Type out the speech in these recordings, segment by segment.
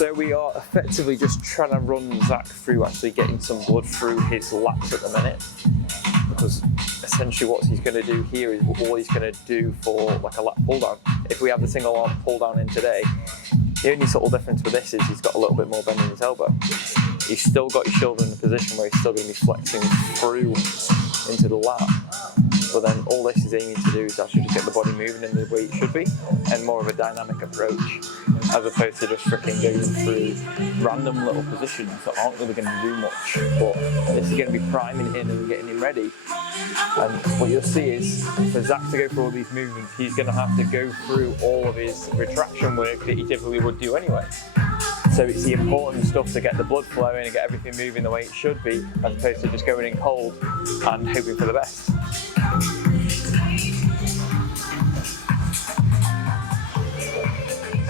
So we are effectively just trying to run Zac through actually getting some blood through his lats at the minute, because essentially what he's going to do here is all he's going to do for like a lat pull down. If we have the single arm pull down in today, the only subtle difference with this is he's got a little bit more bend in his elbow. He's still got his shoulder in a position where he's still going to be flexing through into the lat. But then all this is aiming to do is actually just get the body moving in the way it should be, and more of a dynamic approach, as opposed to just freaking going through random little positions that aren't really going to do much. But this is going to be priming him and getting him ready. And what you'll see is, for Zac to go through all these movements, he's going to have to go through all of his retraction work that he typically would do anyway. So it's the important stuff to get the blood flowing and get everything moving the way it should be, as opposed to just going in cold and hoping for the best.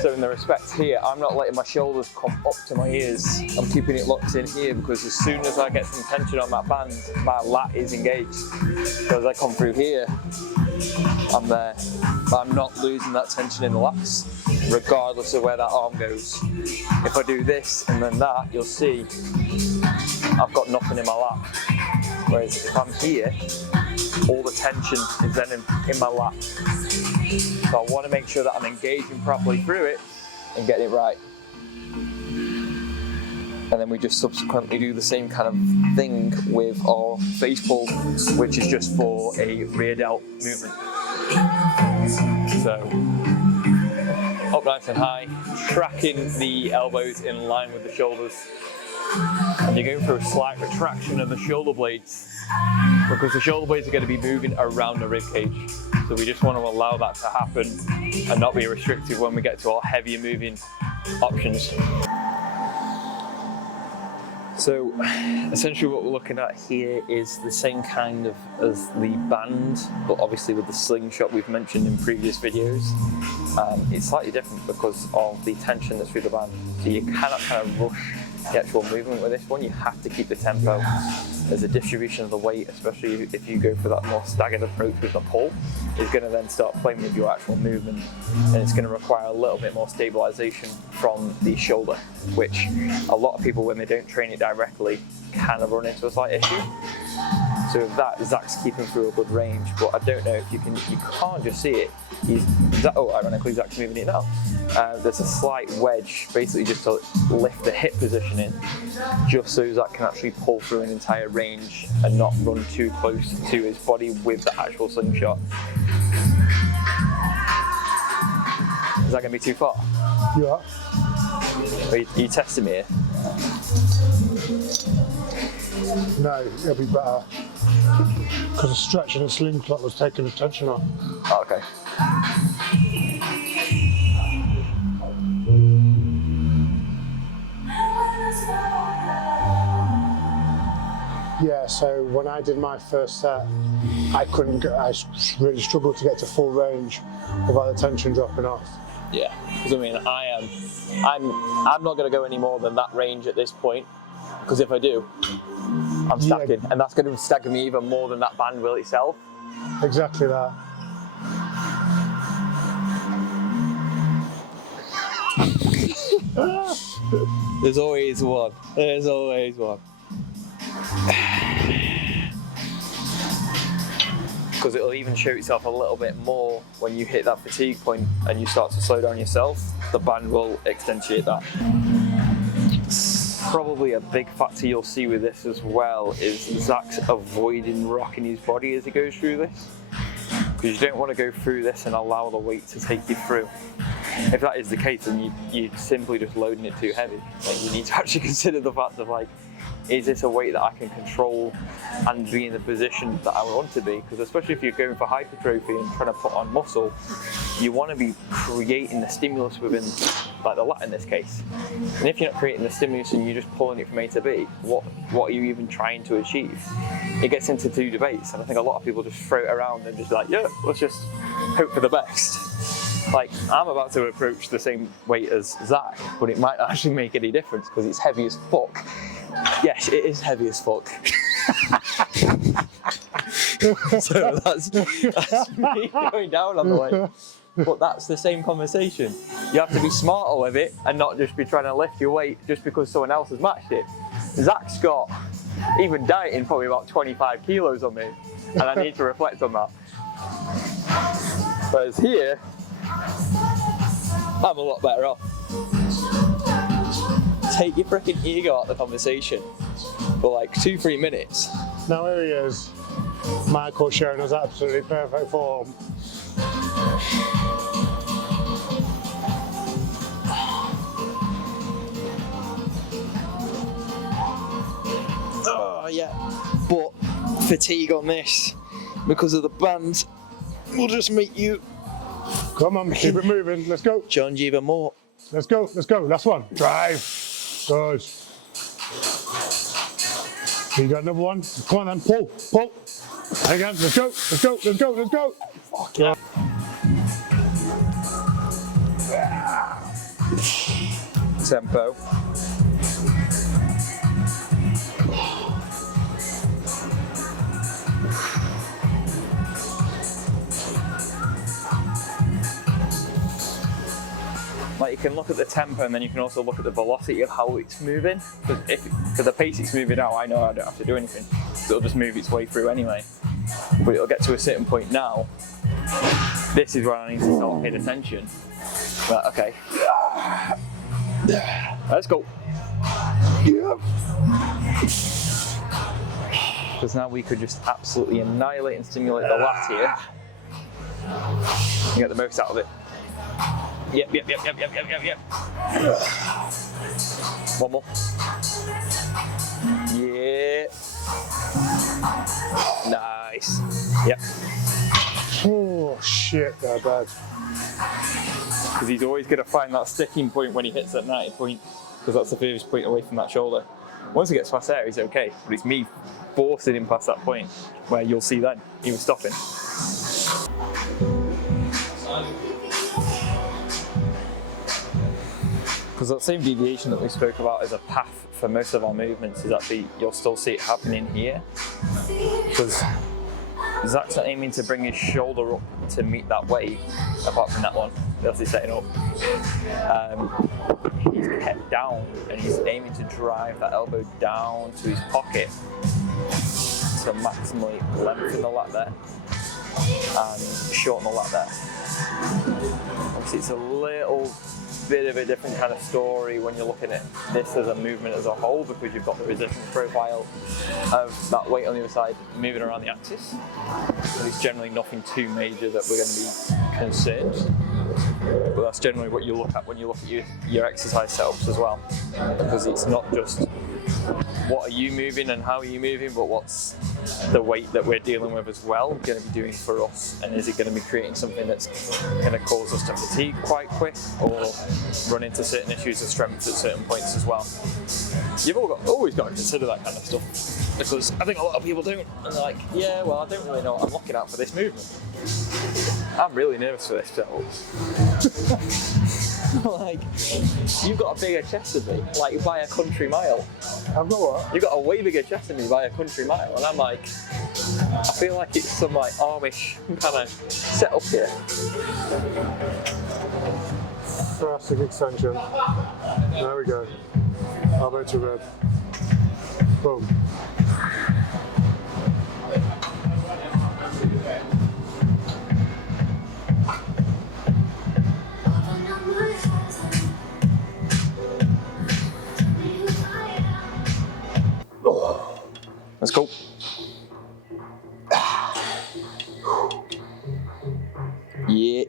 So in the respect here, I'm not letting my shoulders come up to my ears. I'm keeping it locked in here, because as soon as I get some tension on that band, my lat is engaged. So as I come through here, I'm there. But I'm not losing that tension in the lats, regardless of where that arm goes. If I do this and then that, you'll see I've got nothing in my lap. Whereas if I'm here, all the tension is then in my lap. So I want to make sure that I'm engaging properly through it and getting it right. And then we just subsequently do the same kind of thing with our face pull, which is just for a rear delt movement. So up nice and high, tracking the elbows in line with the shoulders. And you're going through a slight retraction of the shoulder blades, because the shoulder blades are going to be moving around the rib cage. So we just want to allow that to happen and not be restrictive when we get to our heavier moving options. So essentially what we're looking at here is the same kind of as the band, but obviously with the slingshot we've mentioned in previous videos. It's slightly different because of the tension that's through the band. So you cannot kind of rush the actual movement with this one. You have to keep the tempo. There's a distribution of the weight, especially if you go for that more staggered approach with the pull, is going to then start playing with your actual movement, and it's going to require a little bit more stabilization from the shoulder, which a lot of people, when they don't train it directly, kind of run into a slight issue. So with that, Zac's keeping through a good range, but I don't know if you can't just see it. Ironically, Zac's moving it now. There's a slight wedge, basically just to lift the hip position in, just so Zac can actually pull through an entire range and not run too close to his body with the actual slingshot. Is that going to be too far? Yeah. Are you testing me here? No, it'll be better. Because the stretch and the slingshot was taking the tension off. Oh, okay. Yeah, so when I did my first set, I really struggled to get to full range without the tension dropping off. Yeah, because I mean, I'm not going to go any more than that range at this point, because if I do, I'm stacking, and that's going to stagger me even more than that band will itself. Exactly that. There's always one. There's always one. Because it'll even show itself a little bit more when you hit that fatigue point and you start to slow down yourself. The band will accentuate that. Probably a big factor you'll see with this as well is Zac's avoiding rocking his body as he goes through this, because you don't want to go through this and allow the weight to take you through. If that is the case, then you're simply just loading it too heavy. Like, you need to actually consider the fact of, like, is this a weight that I can control and be in the position that I want to be? Because especially if you're going for hypertrophy and trying to put on muscle, you want to be creating the stimulus within, like the lat in this case. And if you're not creating the stimulus and you're just pulling it from A to B, what are you even trying to achieve? It gets into two debates, and I think a lot of people just throw it around and just be like, yeah, let's just hope for the best. Like, I'm about to approach the same weight as Zac, but it might not actually make any difference because it's heavy as fuck. Yes, it is heavy as fuck. So that's me going down on the weight. But that's the same conversation. You have to be smarter with it and not just be trying to lift your weight just because someone else has matched it. Zac's got, even dieting, probably about 25 kilos on me, and I need to reflect on that. Whereas here, I'm a lot better off. Take your freaking ego out of the conversation for like 2-3 minutes. Now here he is, Michael showing us absolutely perfect form. Oh yeah, but fatigue on this because of the band will just make you Come on, keep it moving. Let's go. challenge even more. Let's go. Let's go. Last one. Drive. Good. You got another one? Come on then. Pull. Pull. Again. Let's go. Let's go. Let's go. Let's go. Fuck yeah. Tempo. Like, you can look at the tempo and then you can also look at the velocity of how it's moving. For the pace it's moving now, I know I don't have to do anything. So it'll just move its way through anyway. But it'll get to a certain point now. This is where I need to start paying attention. Right, okay. Let's go. Because now we could just absolutely annihilate and stimulate the lat here. And get the most out of it. Yep. One more. Yeah. Nice. Yep. Oh shit, they're bad. Because he's always going to find that sticking point when he hits that 90 point, because that's the furthest point away from that shoulder. Once he gets past there, he's okay, but it's me forcing him past that point where you'll see then he was stopping. Because that same deviation that we spoke about as a path for most of our movements is actually, you'll still see it happening here. Because Zac's not aiming to bring his shoulder up to meet that weight, apart from that one, that's he's setting up. He's kept down and he's aiming to drive that elbow down to his pocket to maximally lengthen the lat there and shorten the lat there. Obviously it's a little bit of a different kind of story when you're looking at this as a movement as a whole, because you've got the resistance profile of that weight on the other side moving around the axis. But it's generally nothing too major that we're going to be concerned. But that's generally what you look at when you look at your exercise setups as well, because it's not just what are you moving and how are you moving, but what's the weight that we're dealing with as well going to be doing for us, and is it going to be creating something that's going to cause us to fatigue quite quick or run into certain issues of strength at certain points as well. You've always got to consider that kind of stuff, because I think a lot of people don't, and they're like, yeah, well, I don't really know what I'm looking at for this movement. I'm really nervous for this setup. Like, you've got a bigger chest than me, like by a country mile. I've got what? You've got a way bigger chest than me by a country mile, and I'm like, I feel like it's some like Amish kind of setup here. Thoracic extension. There we go. Elbow to rib. Boom. Let's go. Yeah.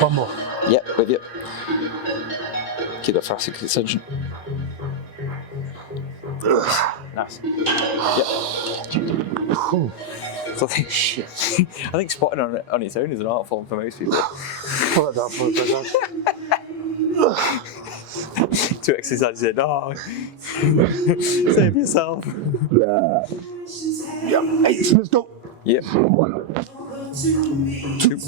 One more. Yep, with you. Keep that thoracic extension. Nice. Yep. So I think spotting on its own is an art form for most people. Pull it down for a second. 2 exercises in. Oh, save yourself. Yeah. Yep. 8. Let's go. Yep. 1, 2.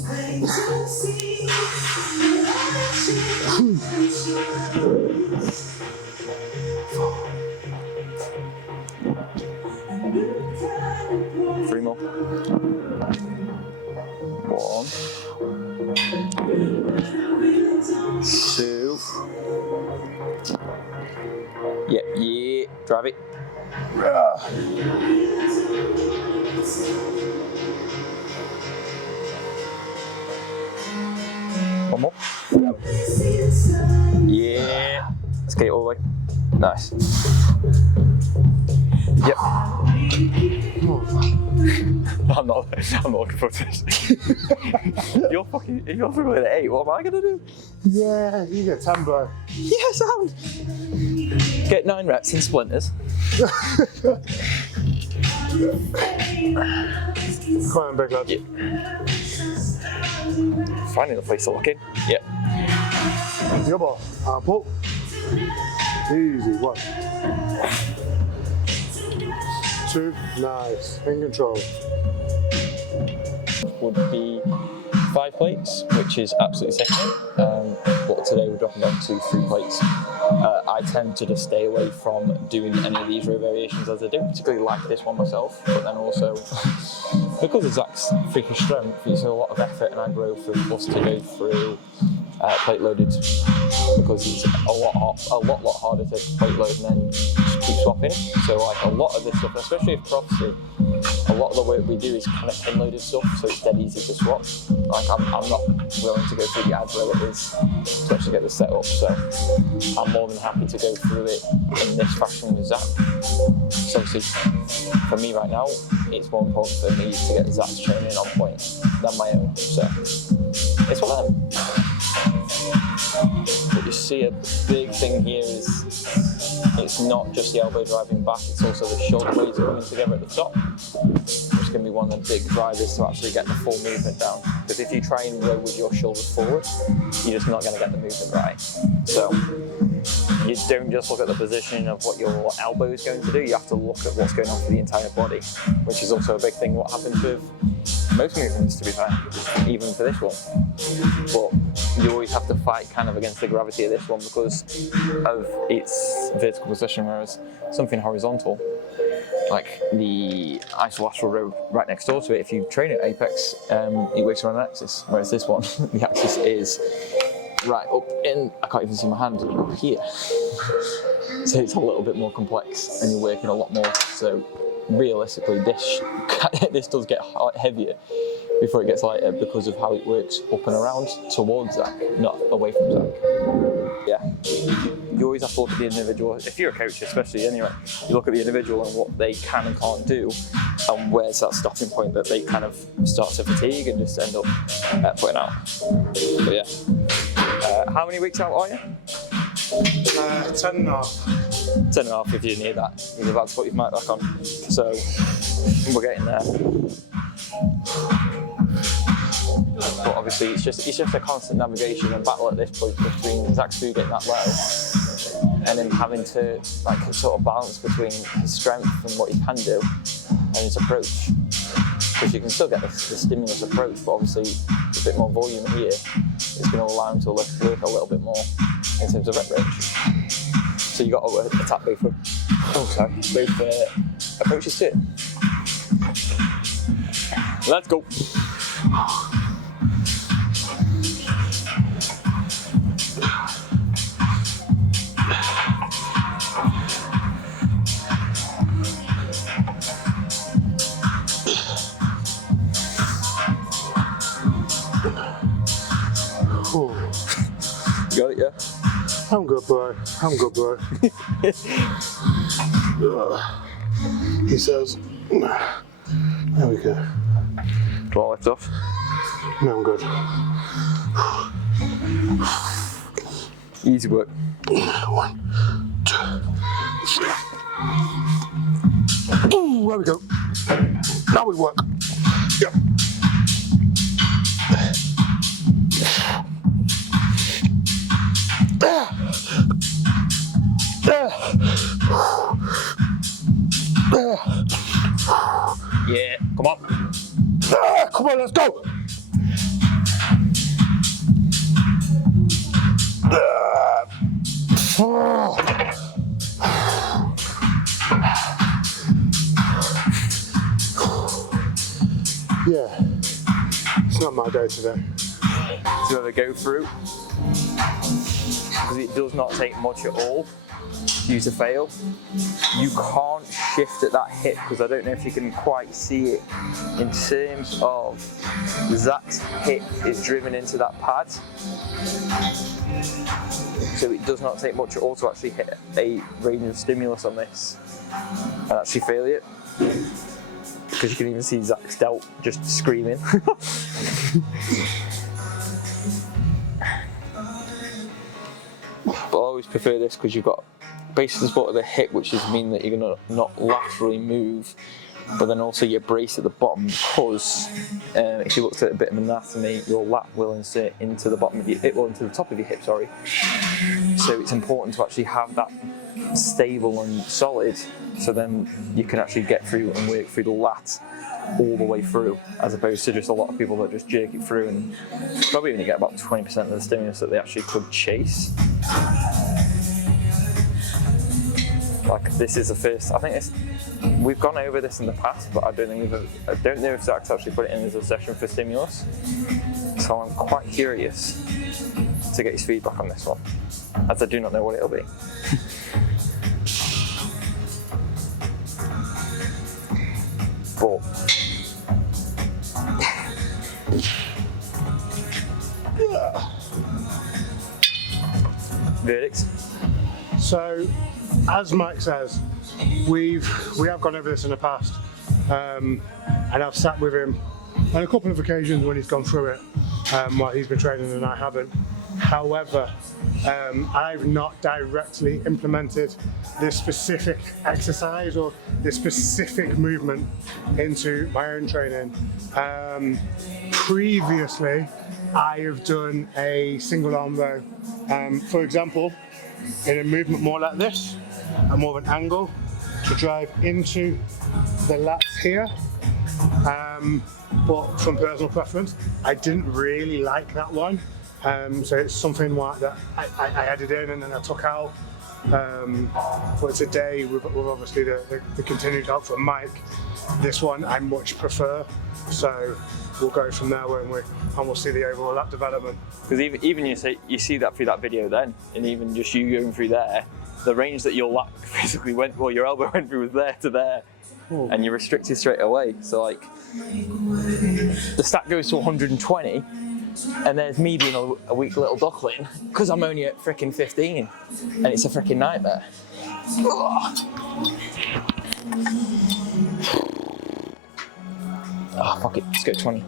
3 more. 1. Yeah, drive it. One more. Yeah. Let's get it all the way. Nice. Yep. I'm not looking forward to this. You're throwing at 8. What am I gonna do? Yeah, you get 10, bro. Yeah, sound. Get 9 reps in splinters. Come on, big lad. Yeah. Finding the place to look in. Yeah. Your ball. Pull. Easy. 1, 2. Nice. In control. Would be 5 plates, which is absolutely sickening. But today we're dropping down to 3 plates. I tend to just stay away from doing any of these row variations, as I don't particularly like this one myself, but then also because of Zac's freakish strength, it's a lot of effort and aggro for us to go through plate loaded, because it's a lot harder to plate load and then just keep swapping. So like a lot of this stuff, especially with prophecy, a lot of the work we do is kind of pin loaded stuff, so it's dead easy to swap. Like I'm not willing to go through the aggro it is to actually get the set up, so I'm more than happy to go through it in this fashion with Zac. So obviously for me right now, it's more important for me to get Zac's training on point than my own, so it's one of them. But you see a big thing here is it's not just the elbow driving back, it's also the shoulder blades coming together at the top, which is going to be one of the big drivers to actually get the full movement down. Because if you try and row with your shoulders forward, you're just not going to get the movement right. So you don't just look at the position of what your elbow is going to do, you have to look at what's going on for the entire body, which is also a big thing what happens with most movements, to be fair, even for this one. But you always have to fight kind of against the gravity of this one because of its vertical position, whereas something horizontal, like the isolateral row right next door to it, if you train at apex, it works around an axis, whereas this one, the axis is right up in, I can't even see my hand, up here. So it's a little bit more complex and you're working a lot more. So realistically, this does get heavier before it gets lighter because of how it works up and around towards Zac, not away from Zac. Yeah, you always have to look at the individual. If you're a coach, especially anyway, you look at the individual and what they can and can't do, and where's that stopping point that they kind of start to fatigue and just end up putting out. But yeah, how many weeks out are you? 10 and a half. 10 and a half if you need that. He's about to put his mic back on. So we're getting there. But obviously it's just a constant navigation and battle at this point between Zac's food getting that low and then having to like sort of balance between his strength and what he can do and his approach. Because you can still get the stimulus approach, but obviously a bit more volume here is going to allow him to work a little bit more in terms of rep range. So you got to attack both approaches to it. Let's go. You got it, yeah? I'm good, bro. He says, there we go. Do you want to lift off? No, I'm good. Easy work. 1, 2, 3. Ooh, there we go. Now we work. Yep. Yeah, come on. Come on, let's go. Yeah, it's not my day today. So you want to go through because it does not take much at all for you to fail. You can't shift at that hip, because I don't know if you can quite see it. In terms of Zac's hip is driven into that pad, so it does not take much at all to actually hit a range of stimulus on this and actually fail it. Because you can even see Zac's delt just screaming. But I always prefer this because you've got base of the support of the hip, which is mean that you're going to not laterally move, but then also your brace at the bottom, because if you looked at a bit of anatomy, your lat will insert into the bottom of your hip, well, into the top of your hip, sorry. So it's important to actually have that stable and solid, so then you can actually get through and work through the lat all the way through, as opposed to just a lot of people that just jerk it through and probably only get about 20% of the stimulus that they actually could chase. Like, this is the first, I think we've gone over this in the past, but I don't know if Zac's actually put it in as a session for stimulus. So I'm quite curious to get his feedback on this one, as I do not know what it'll be. But verdicts? So, as Mike says, we have gone over this in the past, and I've sat with him on a couple of occasions when he's gone through it while he's been training and I haven't. However, I've not directly implemented this specific exercise or this specific movement into my own training. Previously, I have done a single arm row. For example, in a movement more like this, and more of an angle to drive into the lats here. But from personal preference, I didn't really like that one. So it's something like that I added in and then I took out. But today, with obviously the continued help from Mike, this one I much prefer. So we'll go from there, won't we? And we'll see the overall lap development. Because even you see that through that video then, and even just you going through there, the range that your lap basically went, well, your elbow went through was there to there. Ooh. And you're restricted straight away. So like, the stat goes to 120, and there's me being a weak little duckling because I'm only at frickin' 15, and it's a frickin' nightmare. Oh, fuck it, let's go 20.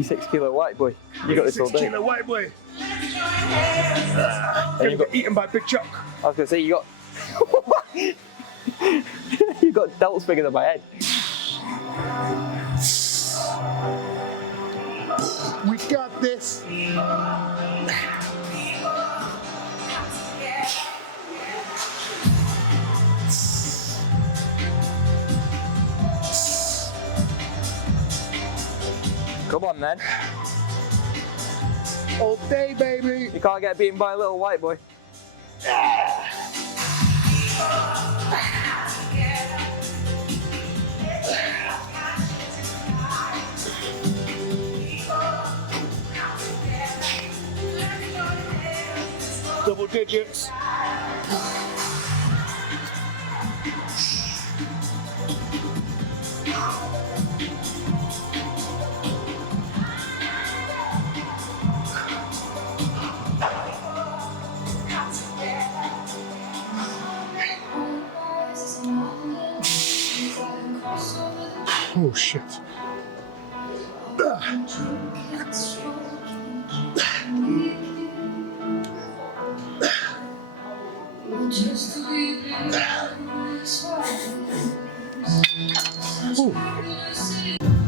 $6 kilo white boy. You got this all day. 6 kilo white boy. And you got eaten by Big Chuck. I was gonna say you got you got delts bigger than my head. We got this. Come on then. All day, baby. You can't get beaten by a little white boy. Double digits. Oh shit.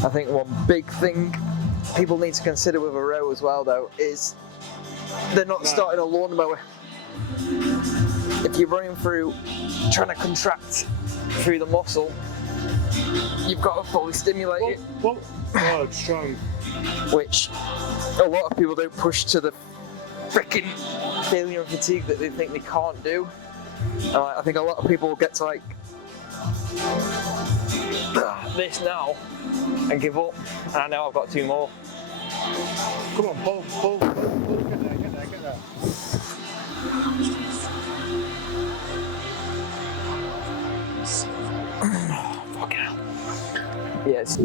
I think one big thing people need to consider with a row as well though is they're not starting a lawnmower. If you're running through trying to contract through the muscle, you've got to fully stimulate it. Whoa. Oh, it's strong. Which a lot of people don't push to the freaking failure and fatigue that they think they can't do. And I think a lot of people get to like this now and give up. And I know I've got 2 more. Come on, pull. Get there. Fucking hell. Yes.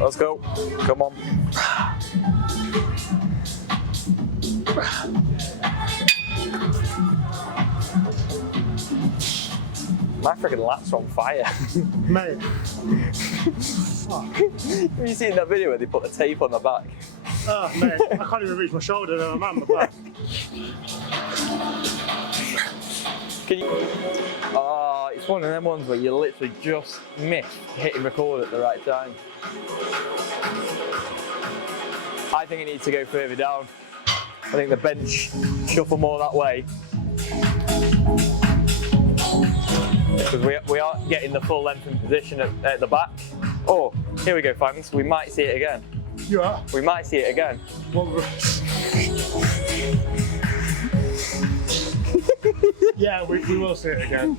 Let's go. Come on. My freaking lats are on fire. Mate. Have you seen that video where they put the tape on the back? Oh, mate, I can't even reach my shoulder now, I'm on my back. Can you? Oh, it's one of them ones where you literally just miss hitting record at the right time. I think it needs to go further down. I think the bench shuffle more that way. Because we aren't getting the full length and position at the back. Oh, here we go, fans. We might see it again. You are? We might see it again. Yeah, we will see it again.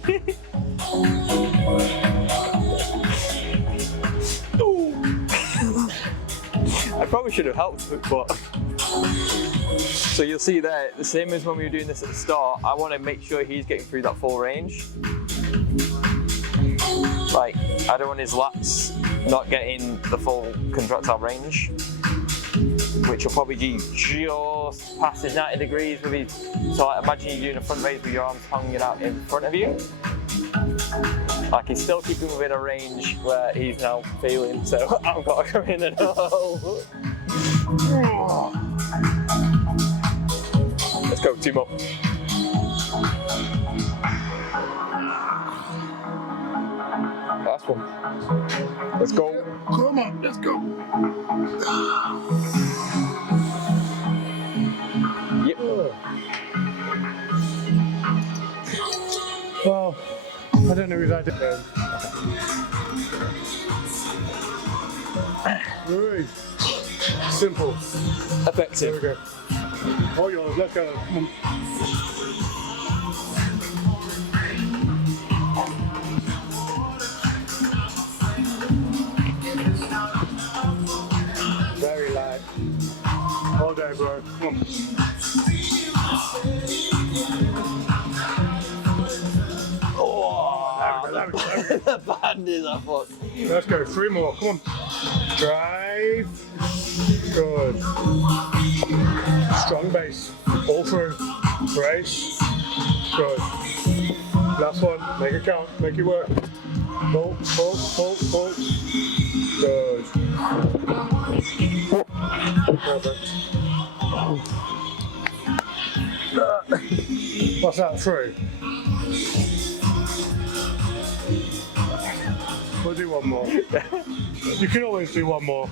I probably should have helped, but... So you'll see there, the same as when we were doing this at the start, I want to make sure he's getting through that full range. Like, I don't want his lats not getting the full contractile range, which will probably be just past his 90 degrees with his, so like, imagine you doing a front raise with your arms hanging out in front of you. Like, he's still keeping within a range where he's now feeling, so I've got to come in and hold. Let's go, 2 more. Last one. Let's go. Come on, let's go. Yep. Well, I don't know whose I did then. Really simple. Effective. There we go. All yours, let's go. Come on. Very light. All day, bro. Come on. Oh, the band is a fuck. Let's go, 3 more. Come on. Drive. Good. Strong base. All through. Brace. Good. Last one. Make it count. Make it work. Pull, pull, pull, pull. Good. Perfect. What's that? 3? We'll do 1 more. You can always do 1 more.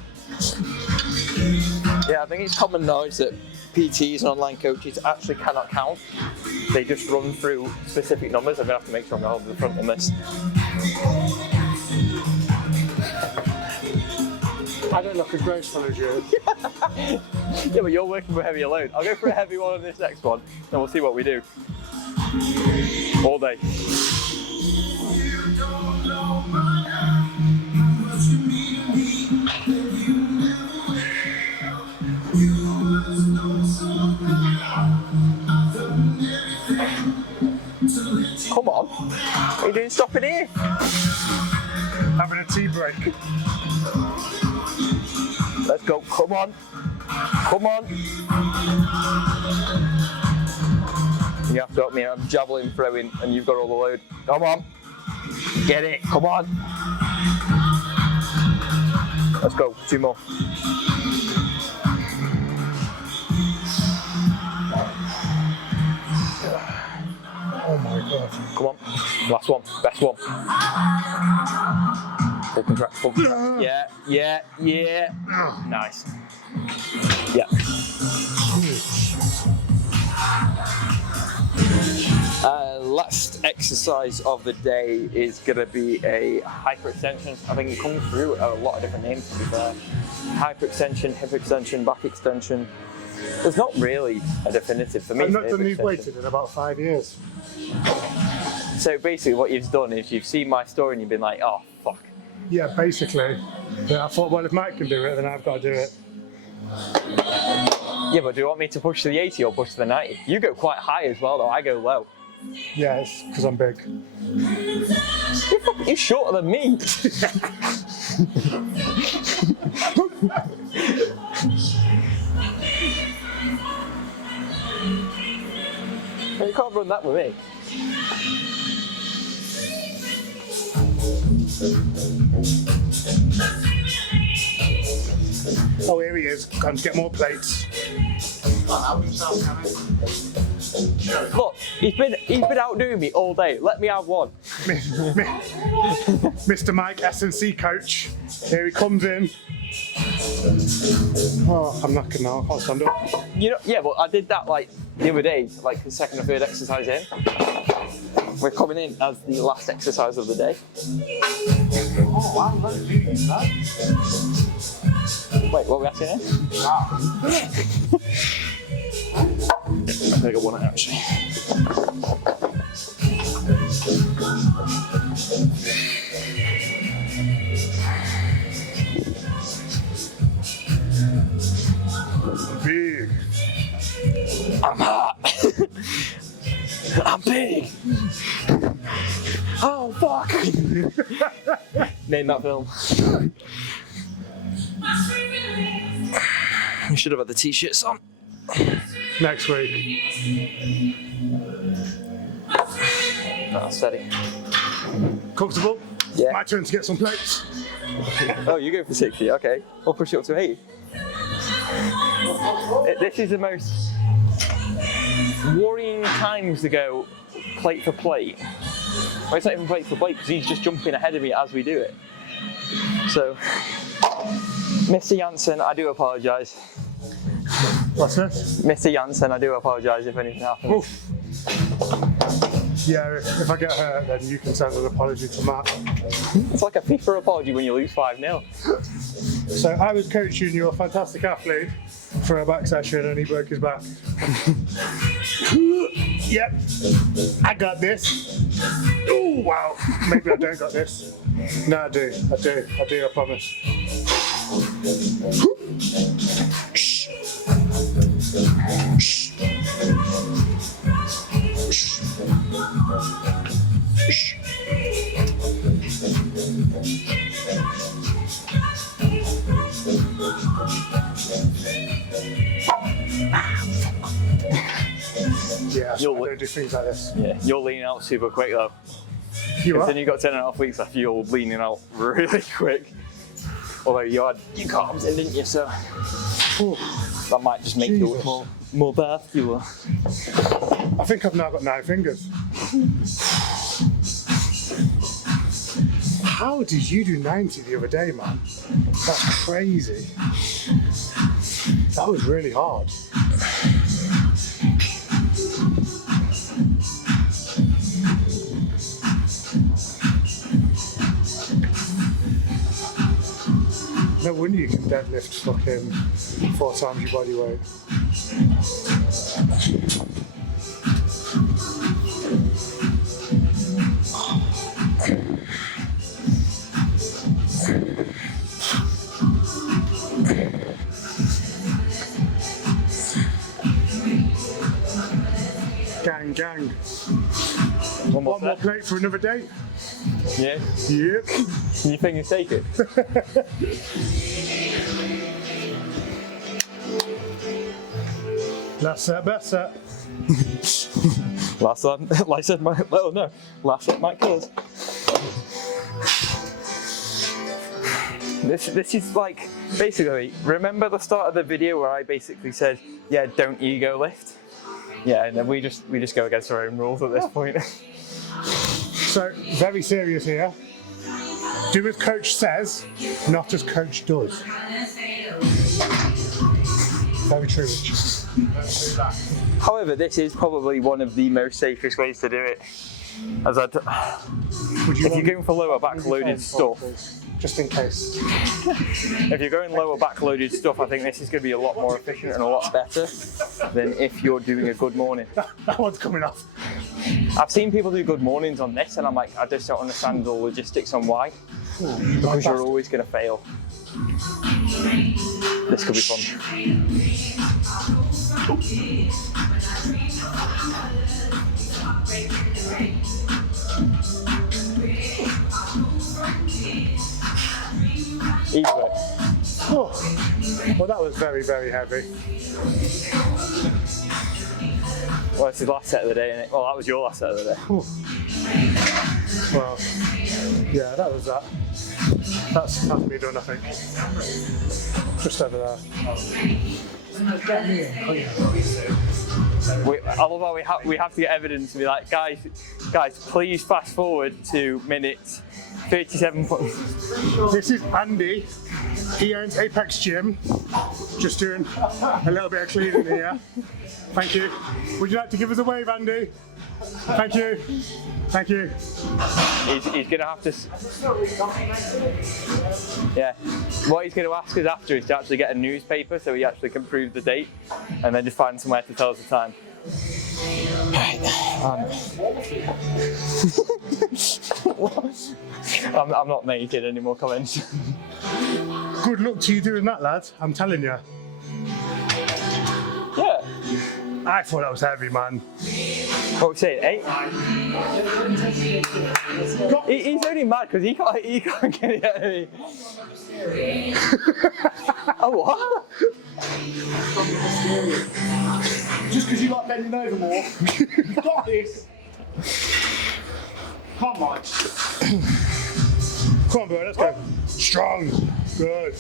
Yeah, I think it's common knowledge that PTs and online coaches actually cannot count. They just run through specific numbers. I'm going to have to make sure I'm holding the front on this. I don't look as graceful as you. Yeah, but you're working with heavier load. I'll go for a heavy one on this next one, and we'll see what we do. All day. Come on. What are you doing stopping here? Having a tea break. Let's go. Come on. Come on. You have to help me. I'm javelin throwing and you've got all the load. Come on. Get it. Come on. Let's go. 2 more. Oh my god. God. Come on, last one, best one. Full contract, full contract. Yeah. Nice. Yeah. Last exercise of the day is going to be a hyperextension. I think it comes through a lot of different names, to be fair. Hyperextension, hip extension, back extension. There's not really a definitive for me. I've not done these weighted in about 5 years. So basically what you've done is you've seen my story and you've been like, oh, fuck. Yeah, basically. Yeah, I thought, well, if Mike can do it, then I've got to do it. Yeah, but do you want me to push to the 80 or push to the 90? You go quite high as well, though. I go low. Yeah, it's because I'm big. You're shorter than me. You can't run that with me. Oh, here he is. Time to get more plates. Look, he's been outdoing me all day. Let me have one. Mr. Mike, S&C coach. Here he comes in. Oh, I'm knackered now. I can't stand up. You know, yeah, but I did that like the other day, like the second or third exercise in. We're coming in as the last exercise of the day. Oh, wow, let's do that. Wait, what are we asking here? I think I want it actually. Big. I'm hot. I'm big. Oh fuck. Name that film. We should have had the t-shirts on. Next week. Oh, steady. Comfortable? Yeah. My turn to get some plates. Oh, you go for 60, okay. I'll push it up to 80. This is the most worrying times to go plate for plate. Well, it's not even plate for plate because he's just jumping ahead of me as we do it. So, Mr. Jansen, I do apologise. What's this? Mr. Jansen, I do apologise if anything happens. Oof. Yeah, if I get hurt, then you can send an apology to Matt. It's like a FIFA apology when you lose 5-0. So I was coaching you, a fantastic athlete, for a back session and he broke his back. Yep, I got this. Oh, wow. Maybe I don't got this. No, I do, I promise. Yeah, so I don't do things like this. Yeah, you're leaning out super quick though. You are? Then you got 10.5 weeks after you're leaning out really quick. Although you had your carbs in, didn't you? So that might just make you look more vascular. I think I've now got 9 fingers. How did you do 90 the other day, man? That's crazy. That was really hard. No wonder you can deadlift fucking 4 times your body weight. Gang. One more plate for another day? Yeah? Yep. You think you take it? Last set, best set. Last set might kill us. This is like, basically, remember the start of the video where I basically said, yeah, don't ego lift? Yeah, and then we just go against our own rules at this point. So, very serious here. Do as coach says, not as coach does. Very true, Richard. However, this is probably one of the most safest ways to do it. As if you're going for lower back loaded stuff, just in case. if you're going lower back loaded stuff, I think this is going to be a lot more efficient and a lot better than if you're doing a good morning. That one's coming off. I've seen people do good mornings on this, and I'm like, I just don't understand the logistics on why. Because you're always going to fail. This could be fun. Easy way. Oh. Well, that was very, very heavy. Well, it's the last set of the day, isn't it? Well, that was your last set of the day. Well, yeah, that was that. That's me done, I think. Just over there. I love how we have to get evidence and be like, guys, please fast forward to minute 37. This is Andy. He owns Apex Gym. Just doing a little bit of cleaning here. Thank you. Would you like to give us a wave, Andy? Thank you. Thank you. He's going to have to. Yeah. What he's going to ask us after is to actually get a newspaper so he actually can prove the date and then just find somewhere to tell us the time. Right. I'm not making any more comments. Good luck to you doing that, lad. I'm telling you. Yeah. I thought that was heavy, man. What we saying, 8? He's only mad because he can't get it out of me. Oh, what? Just because you like bending over more. You got this. Come on. Come on, bro, let's go. Strong. Good.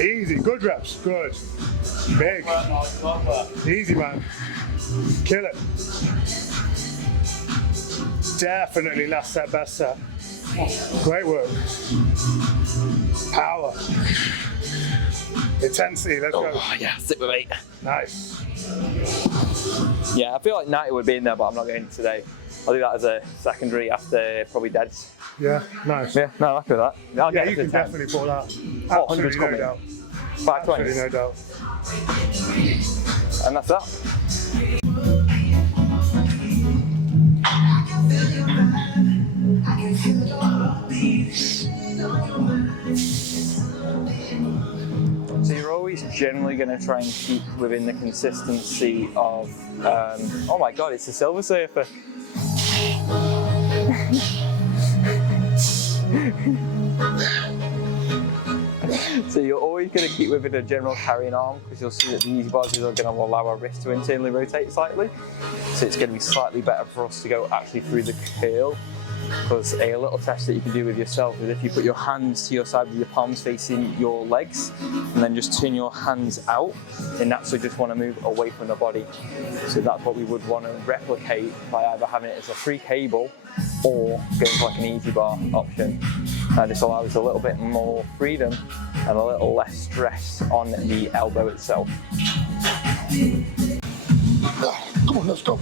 Easy. Good reps. Good. Big. Easy, man. Kill it. Definitely last set, best set. Great work. Power. Intensity, let's go. Oh, yeah, sit with 8. Nice. Yeah, I feel like 90 would be in there, but I'm not going today. I'll do that as a secondary after probably deads. Yeah, nice. Yeah, no, I'm happy with that. I'll Yeah, get you can 10. definitely pull that. Oh, 100's Absolutely no coming. doubt. 520. Absolutely no doubt. And that's that. So you're always generally going to try and keep within the consistency of, oh my god, it's a Silver Surfer. So you're always going to keep within a general carrying arm because you'll see that the easy bars are going to allow our wrist to internally rotate slightly. So it's going to be slightly better for us to go actually through the curl. Because a little test that you can do with yourself is if you put your hands to your side with your palms facing your legs and then just turn your hands out, then naturally just want to move away from the body. So that's what we would want to replicate by either having it as a free cable or going for like an easy bar option. This allows a little bit more freedom and a little less stress on the elbow itself. Come on, let's go.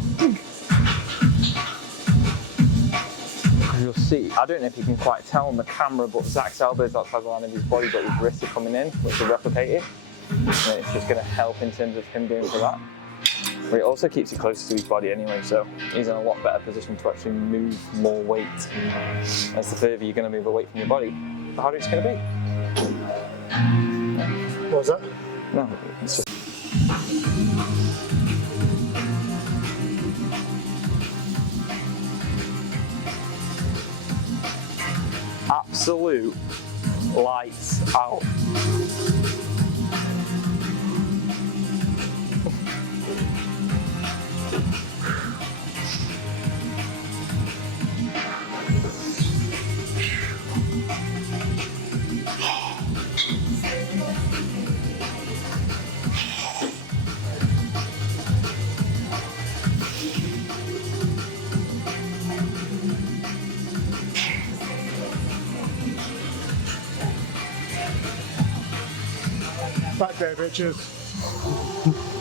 You'll see, I don't know if you can quite tell on the camera, but Zac's elbow is outside the line of his body, but his wrists are coming in, which will replicate it. And it's just going to help in terms of him going for that. But it also keeps you closer to his body anyway, so he's in a lot better position to actually move more weight. As the further you're going to move away from your body, the harder it's going to be. What was that? No, it's just... Absolute lights out. Back there, bitches.